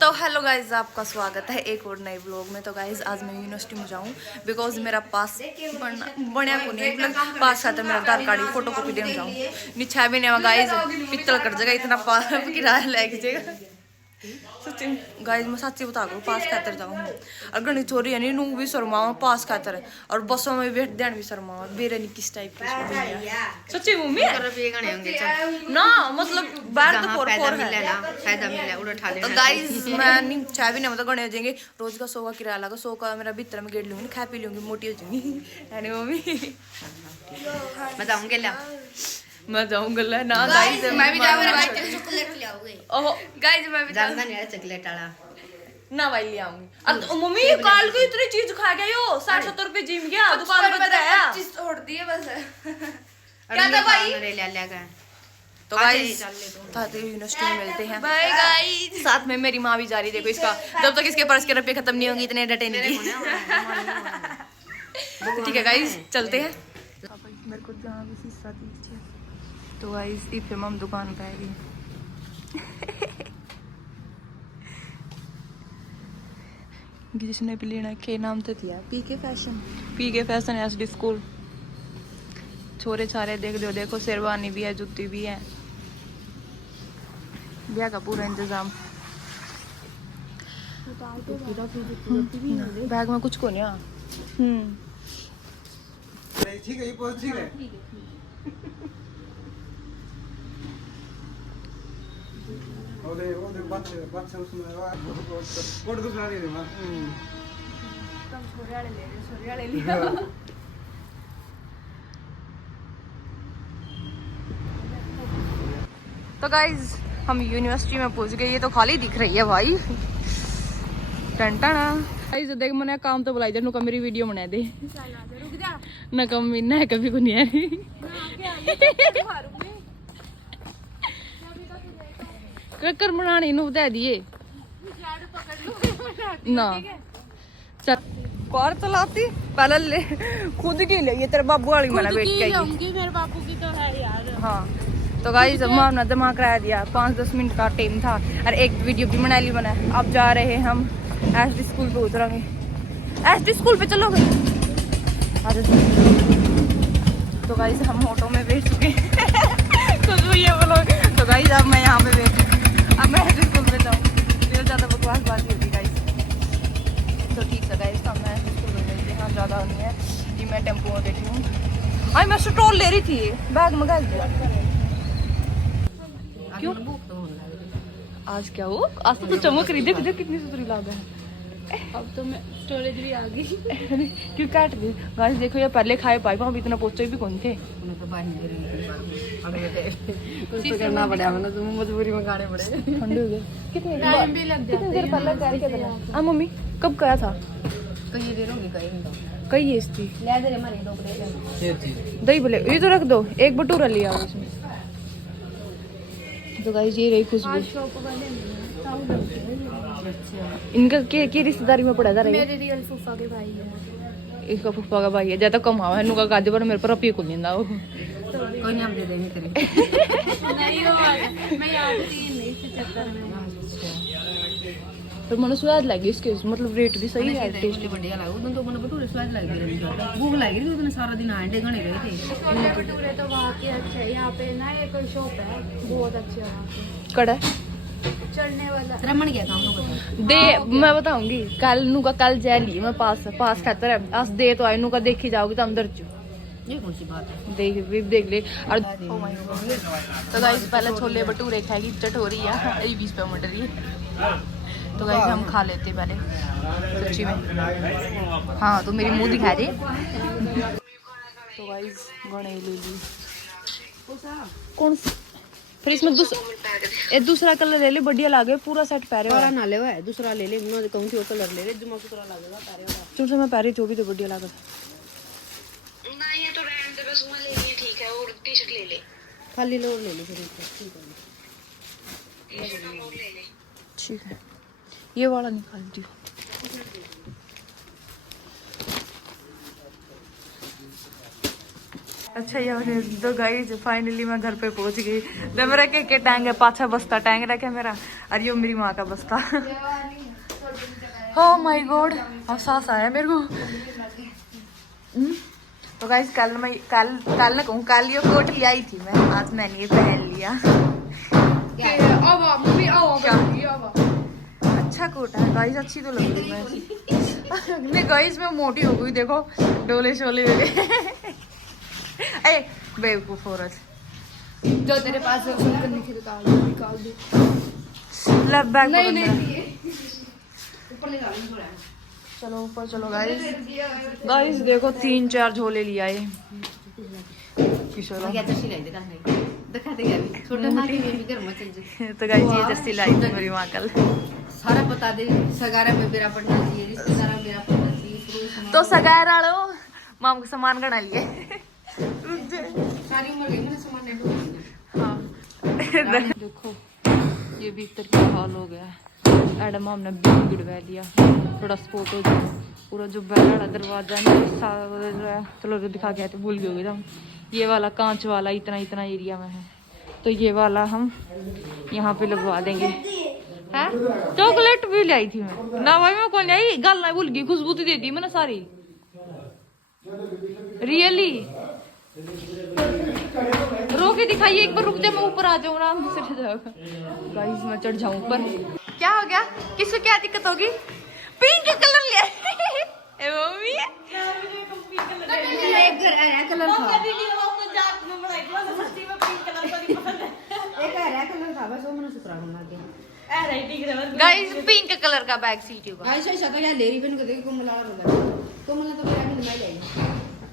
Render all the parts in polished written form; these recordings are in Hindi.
तो हेलो गाइज, आपका स्वागत है एक और नए ब्लॉग में। तो गाइज आज मैं यूनिवर्सिटी में जाऊँ बिकॉज मेरा पास बढ़िया को नहीं मतलब पास आता मेरा आधार कार्ड फोटो कॉपी देने जाऊँ निच्छा भी नहीं गाइज पित्तल कर जाएगा इतना पास किराया लगेगा सच्ची गाइज मैं सच्ची बता दूँ पास खातर जाऊँ और गणित चोरी है नहीं नू भी शर्माओ पास खातर और बसों में बैठ देना भी शर्माओ बेरे नहीं किस टाइप की सच्ची मम्मी ना मतलब बाहर तो तो गाइज मैं नहीं चाय भी नहीं मतलब गणे हो जाएंगे रोज का 100 का किराया लगा 100 का मेरा भीतर में गेट लूंगी खा पी लूंगी मोटी हो जाऊंगी है मम्मी मैं जाऊंगा ना गाइस मैं भी जाऊंगा चॉकलेट ले आओगे ओह गाइस मैं भी जानना नहीं है चॉकलेट वाला ना भाई ले आऊंगी और मम्मी काल को इतनी चीज खा गया यो 60-70 रुपए जिम गया दुकान बंद रहा 25 छोड़ दिए बस क्या था भाई ले लेगा तो गाइस साथ ही यूनिवर्सिटी में मिलते हैं बाय गाइस साथ में मेरी माँ भी जा रही देखो इसका जब तक इसके पर्स के रुपए खत्म नहीं होंगे इतने डटे नहीं ठीक है गाइस चलते हैं मेरे को जहाँ भी शीशा दीजिए तो गाइस इफ हम दुकान पे आएगी जिसने भी लेना के नाम तो दिया पीके फैशन एसडी स्कूल छोरे छारे देख दो देखो शेरवानी भी है जूती भी है ब्याह का पूरा इंतजाम बैग में कुछ को नहीं ठीक है ये बहुत ठीक है बच्चे उसमें कोड को सुना दे मां तुम छोरे वाले ले लिया तो गाइज हम यूनिवर्सिटी में पहुंच गए ये तो खाली दिख रही है भाई टंटाना गाइज देख मैंने काम तो बुलाई जा मेरी वीडियो बना दे ना कम ना कभी को नहीं है कर बनाने नु बता दिए ना चल कार चलाती पहले ले खुद की ले ये तेरे बाबू वाली मैंने वेट की मेरे बाबू की तो है यार हाँ तो गाइस हम अपना दिमाग करा दिया 5-10 मिनट का टाइम था और एक वीडियो भी बना ली बना अब जा रहे हैं हम एसडी स्कूल पे उतरेंगे एसडी स्कूल पे चलोगे तो गाइस हम ऑटो में बैठ चुके कुछ भी ये बोलो तो गाइस अब मैं यहाँ पे बैठ अब मैं एसडी स्कूल पे जाऊँ मेरे ज़्यादा बकवास बात ही होती गाइस तो ठीक है गाइस तो मैं एसडी स्कूल में गई हाँ ज़्यादा नहीं है कि मैं टेम्पो में बैठी हूँ आई मैं स्टॉल ले रही थी बैग मंगा दिया क्यों आज क्या हो आज तो चमक रही देख कितनी सुथरी लाग है अब तो मैं स्टोरेज भी आ गई क्यों काट दी गाइस देखो ये पहले खाए पाई वहाँ इतना पोचे भी कौन थे कुछ करना पड़ा मतलब तुम मजबूरी में खाने पड़े ठंडे हो गए कितने टाइम भी लग कितनी देर पहले करके देना मम्मी कब गया था कई देर होगी कई ये थी ले दे हमारे डोकरे दही भले ये तो रख दो एक भटूरा लिया उसमें तो गाइस ये रही खुशबू इनका के रिश्तेदारी में पड़ा जा रही है मेरे रियल फूफा के भाई है इसका फूफा का भाई है ज्यादा कमावा है नुका गादी पर मेरे पर अपी को नहीं वो कोई नाम दे देंगे तेरे नहीं वो मैं याद नहीं इस चक्कर में पर मन स्वाद लगी इसके मतलब रेट भी सही है टेस्ट बढ़िया लगा उधर तो मैंने भटूरे स्वाद लग रहे भूख लग रही थी सारा दिन आंडे गने गए थे भटूरे तो वहाँ के अच्छे है यहाँ पे ना एक शॉप है बहुत अच्छे वहाँ पे कड़ा चढ़ने वाला रमन गया काम लोग दे मैं बताऊंगी कल नु का कल जा ली मैं पास खातर आज दे तो आई नु का देखी जाओगी तो अंदर चो ये कौन सी बात है देख ले और तो गाइस पहले छोले भटूरे खाएगी चटोरी है 20 पे मटर रही तो गाइस हम खा लेते पहले सच्ची में हाँ तो मेरी मुंह दिखा दे तो गाइस गणे ले ली कौन फिर इसमें दूसरा कलर ले ले बढ़िया लागे पूरा सेट पहरे वाला ना ले वो दूसरा ले ले मैं कहूं थी वो कलर ले ले जुमा सुतरा लगेगा तारे वाला तुमसे मैं पहरे जो भी तो बढ़िया लागे ना ये तो रहने दे बस मैं ले ली ठीक है और टी-शर्ट ले ले खाली लो ले ले फिर ठीक है टी-शर्ट और ले ले ठीक है ये वाला निकाल दियो अच्छा ये तो गाइस फाइनली मैं घर पे पहुंच गई। जब मेरा के टैंग है पाछा बस्ता टैंग रखे मेरा और ये मेरी माँ का बस्ता। हो माय गॉड अब सांस आया मेरे को। तो गाइस कल ना कहूँ कल ये कोट ले आई थी मैं, आज मैंने ये पहन लिया। अच्छा कोट है गाइस, अच्छी तो लग रही है। नहीं गाइस मैं मोटी हो गई देखो, डोले शोले हो गए। अरे बेवकूफ औरत, जो तेरे पास है उसको निकाल दे। लेफ्ट बैक नहीं ऊपर ले जा थोड़ा। चलो ऊपर चलो गाइस देखो 3-4 झोले लिया है किशोर। तो गाइस ये जर्सी लाई थी मेरी माँ कल। सारा बता दे, सगारा में मेरा पढ़ना चाहिए, रिश्तेदार में मेरा पढ़ना चाहिए। तो सगार वालों माम को सामान गणा लिए। सारी उम्र गई मैंने सामान नहीं ढूंढा। हाँ देखो ये भी इतर क्या हाल हो गया है। एडम हमने गिड़वा दिया, थोड़ा स्पोर्ट हो गया। पूरा जो बड़ा दरवाजा है चलो जो दिखा गया तो भूल गए हम। ये वाला कांच वाला इतना एरिया में है, तो ये वाला हम यहाँ पे लगवा देंगे। है चॉकलेट भी लाई थी मैं ना भाई, मैं कौन लाई गल ना भूल गई, खुशबू तो दे दी मैंने सारी। रियली रो के दिखाइए एक बार, रुक जा मैं ऊपर आ जाऊँ आराम से चढ़ जाऊंगा। गाइस मैं चढ़ जाऊँ ऊपर। क्या हो गया, किसको क्या दिक्कत होगी? पिंक कलर लिया ए मम्मी एक कलर था, एक कलर था बस वो मैंने सुतरा बना दिया। गाइस पिंक कलर का बैग सीट होगा। गाइस ऐसा तो यार लेरी बन के देखो कोमला रोगा, कोमला तो मेरा भी नहीं जाएगी।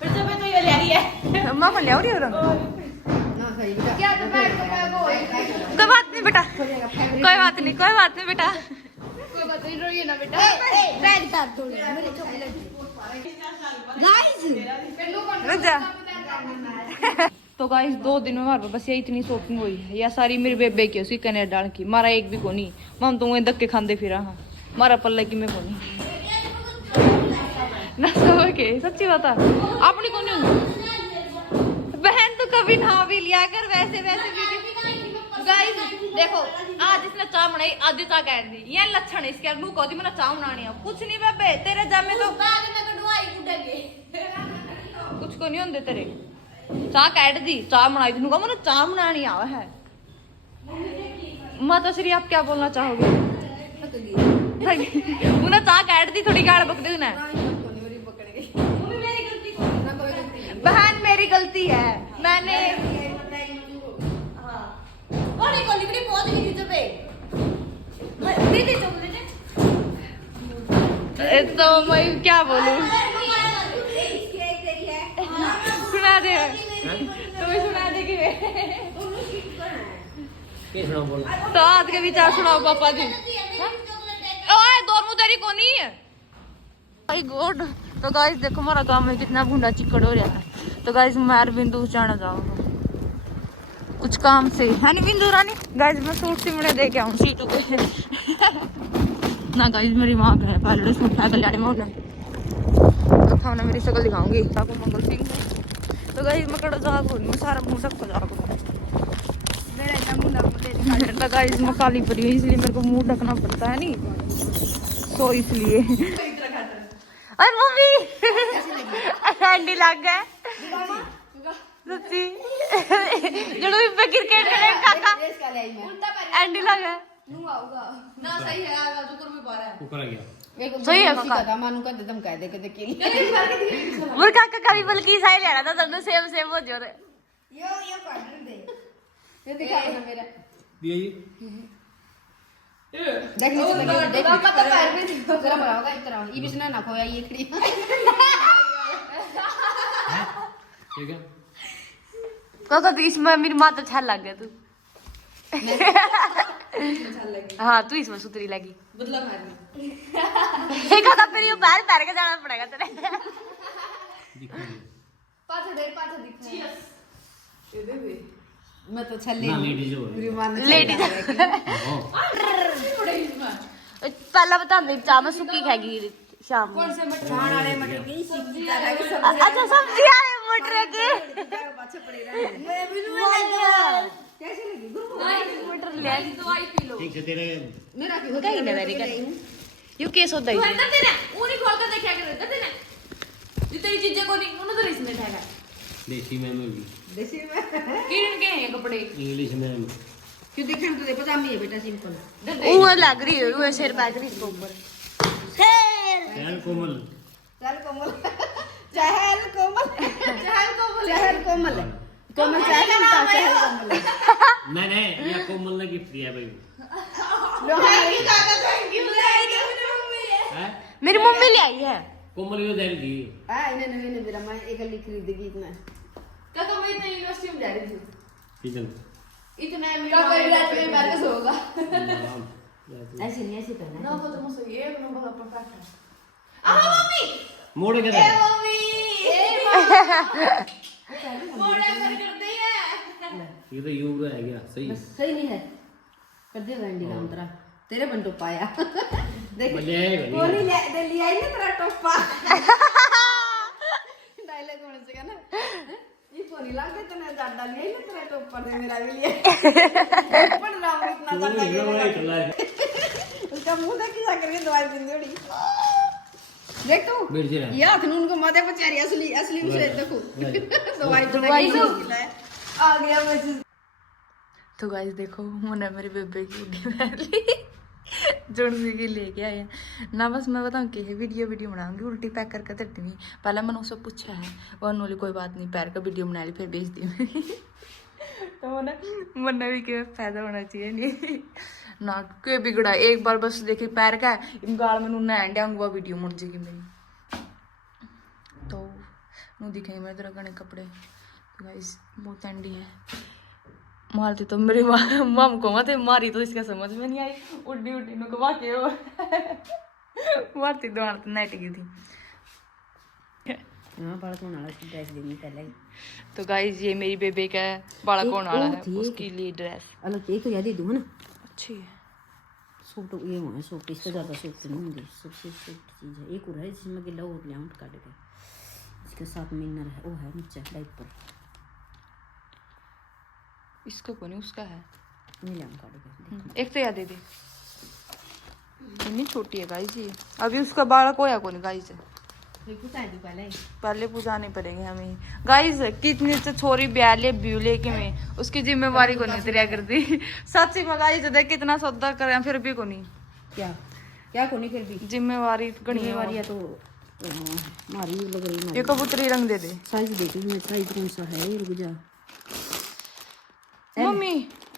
फिर जब तो ये ले रही है मामा ले रही हो रंग ना भाई बेटा क्या तो बैग वो कोई बात नहीं बेटा, कोई बात नहीं बेटा, कोई बात नहीं, रोइए ना बेटा। बैग तार थोड़ी मेरे चॉकलेट गाइस रुक जा। तो गाइस 2 दिन में हमारे बस ये इतनी शॉपिंग हुई है, या सारी मेरी बेबे की उसकी कनेडा की, मारा एक भी को नहीं। हम तो वहीं धक्के खाते फिर हाँ मारा पल्ले की मैं को नहीं ना सब के सच्ची बात है अपनी को नहीं होगी बहन, तो कभी ना भी लिया कर वैसे गाइस देखो आज इसने चाय बनाई आधी चा कह दी, ये लक्षण इसके मुंह को दी मैंने चाय बनानी है। कुछ नहीं बेबे तेरे जामे तो कुछ को नहीं होंगे तेरे। चाह कैट दी चाह बनाई दूंगा, मैंने चाह बनानी आवा है। माता श्री आप क्या बोलना चाहोगे? उन्हें चाह कैट दी, थोड़ी गाड़ बक दी उन्हें। बहन मेरी गलती है, मैंने तो मैं क्या बोलूं, सुना दे तुम्हें सुना दे कि तो आज के विचार सुनाओ पापा जी। ओए दोनों तेरी को नहीं है भाई गॉड। तो गाइस देखो हमारा काम में कितना भूंडा चिकड़ हो रहा है। तो गाइस मैं बिंदु जाना जाऊंगा कुछ काम से है नहीं बिंदु रानी। गाइस मैं सूट सिमड़े दे के आऊँ सीटू पे ना। गाइस मेरी माँ है पहले सूट है कल्याणी में ना मेरी शक्ल दिखाऊंगी ठाकुर मंगल सिंह। तो गाइस मैं कड़ा जाग मैं सारा मुंह ढक जाग तो गाइस मैं काली पड़ी हुई इसलिए मेरे को मुंह ढकना पड़ता है नहीं, सो इसलिए। अरे मम्मी एंडी लग गए सच्ची जड़ो भी क्रिकेट खेले काका एंडी लग गए ना। सही है आज ऊपर में पा रहा है ऊपर आ गया सही है काका मानू का दम कह दे के के मोर काका कभी बल्कि सही ले रहा था सबने सेम हो जोर यो पार्टनर दे ये दिखा ना मेरा दिया ये देख नीचे लगे देख काका पैर में जरा बड़ा होगा इतना ये बिसना ना खोया ये खड़ी ठीक है काका तो इसमें मेरी माँ तो छाल लग गया तू हाँ तू इसमें सुतरी लगी बदला मारनी काका फिर ये पैर पैर के जाना पड़ेगा तेरे पाछा दिख ये दे मैं तो छल्ले लेडीज पहला बता दे चाह में सुक्की खाएगी शाम कौन से मटर वाले मटर की सब्जी अच्छा सब्जी मटर के मटर ले आई दवाई पी लो ठीक है तेरे मेरा की कहीं ना वेरी कर यू केस होता तू है अंदर देना वो नहीं खोल कर देखा कर अंदर देना ये तेरी चीजें को नहीं उन्होंने तो इसमें ठहरा देसी मैम होगी किरण के हैं कपड़े इंग्लिश मैम क्यों देखने तो दे पजामी है बेटा सिंपल वो लग रही है वो सिर पैक रही इसके ऊपर चहल कोमल नहीं या कोमल ने गिफ्ट दिया भाई है मेरी मम्मी ले आई है कोमल यो दे दी काका मैं इतना यूनिवर्सिटी में जा रही थी किचन इतना मेरा में बैठ होगा ऐसे ना तो तुम सही है ना बहुत परफेक्ट है आ मम्मी मोड़ के दे मम्मी मोड़ा करते हैं ये तो यूं है क्या सही सही नहीं है कर दे रंडी काम तेरा तेरे बंटो पाया देख मजे आएगा वो नहीं ले लिया ही ना तेरा टोपा डायलॉग होने से ना ये फोन ही लागे तने ज्यादा लिया ही ना तेरा टोपा दे मेरा भी लिया पढ़ रहा हूं इतना ज्यादा चला है उसका मुंह देख क्या करके दवाई दिन दौड़ी देख तू बैठ जा ये हाथ नून को माथे बेचारी असली असली उसे देखो दवाई तो आ गया मैसेज तो गाइस देखो मैंने मेरे बेबे की उड़ी वाली जोड़ने के लेके आए हैं ना बस मैं बताऊँ कि वीडियो बनाऊंगी उल्टी पैक करके देती हुई पहले मैंने उससे पूछा है और बोली कोई बात नहीं पैर का वीडियो बना ली फिर भेज दी तो मैंने भी क्या फायदा होना चाहिए नहीं ना कोई बिगड़ा एक बार बस देखी पैर का गाल में नूना एंड आऊंगा वीडियो मुड़ जाएगी मेरी तो नू दिखेंगे मेरे तरह घने कपड़े तो गाइस बहुत एंडी है मारती तो मेरी मम को मत मारी तो इसका समझ में नहीं आई उड्डी उड्डी नु कवा के मारती दौड़ तो नेट की थी हां बाल कौन वाला ड्रेस देनी पहले तो गाइस ये मेरी बेबे का बाड़ा कौन वाला है उसके लिए ड्रेस अलग एक तो याद ही दूं ना अच्छी है सूट ये हुआ है सूट इससे ज्यादा सूट नहीं होंगे सबसे सूट चीज है एक और है जिसमें गिला और लेआउट काट के इसके साथ मिनर है वो है नीचे डाइपर इसका कौन है उसका है नहीं लेआउट काट के एक तो याद दे दे इतनी छोटी है गाइस ये अभी उसका बाड़ा कोया कौन गाइस फिर पूछा दू पहले पुजाने पड़ेंगे हमें गाइस कितनी से छोरी ब्याले ब्यूले के में उसकी जिम्मेवारी को नहीं उतरिया करती सच्ची में गाइस देख कितना सौदा करे फिर भी को नहीं क्या क्या कोनी फिर भी जिम्मेवारी गणी जिम्मेवारी है तो मारी लग रही ये कबूतरी रंग दे दे साइज देखो मैं साइज कौन सा है ये रुक जा मम्मी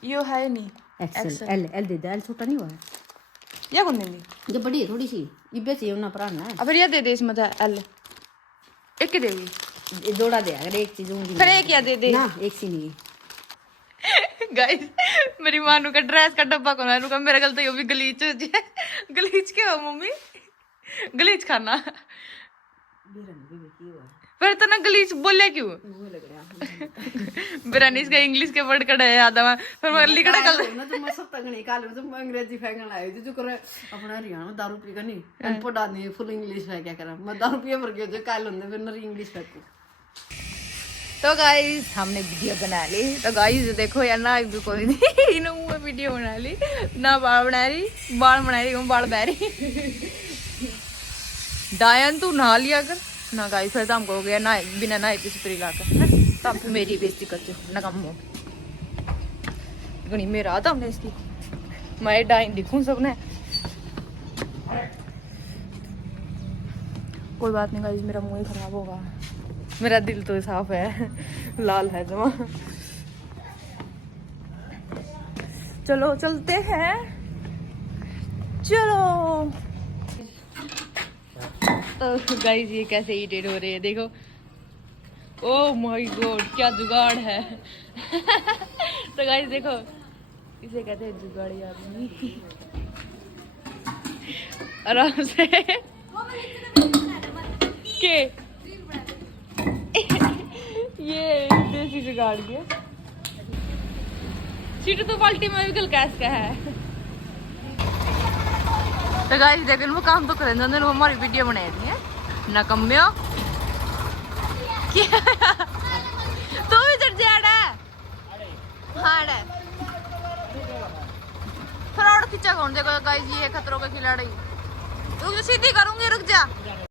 यो है नहीं एक्सेल एल एल दे दे एल छोटा नहीं हुआ है या कौन देंगी ये बड़ी है थोड़ी सी ये बेची होना पुराना है अब ये दे दे इसमें था एल एक ही देगी ये जोड़ा दे अगर एक चीज होंगी फिर एक या दे दे ना एक सी नहीं गाइस मेरी मानू का ड्रेस का डब्बा कौन है का मेरा गलती हो भी गलीच हो जाए गलीच क्या हो मम्मी गलीच खाना फिर तो ना गलीच बोले क्यों बिरानी इसका इंग्लिश के वर्ड कड़ा है याद है फिर मैं लिखड़ा कल ना तुम सब तगने काल तुम अंग्रेजी फेंकन आए जो करे अपना हरियाणा में दारू पी का नहीं अनपढ़ आदमी फुल इंग्लिश है क्या करा मैं दारू पिए पर गया जो काल होने फिर नरी इंग्लिश फेंकू तो गाइस हमने वीडियो बना ली तो गाइस देखो यार ना भी कोई नहीं इन मुंह वीडियो बना ली ना बाल बना रही हूँ बाल बह रही डायन तू नहा लिया कर ना गाइस फिर तो हमको हो गया ना बिना नहाए पिछपरी लाकर तब फिर मेरी बेइज्जती करते हो ना कम हो गणी मेरा आता हमने इसकी मैं डायन दिखूं सबने कोई बात नहीं गाइस मेरा मुंह ही खराब होगा मेरा दिल तो साफ है लाल है जमा चलो चलते हैं चलो तो गाइस ये कैसे इरिटेट हो रहे हैं देखो ओह माय गॉड क्या जुगाड़ है तो गाइस देखो इसे कहते हैं जुगाड़ी आदमी आराम से के ये देसी जुगाड़ के सीट तो बाल्टी में भी कल कैस का है तो गाइस देखो वो काम तो करें वो हमारी वीडियो बनाई दी है ना कम्यो तू भी चढ़ जाड़ा हार्ड है फिर और खींचा कौन देखो गाइस ये खतरों का खिलाड़ी तू सीधी करूंगी रुक जा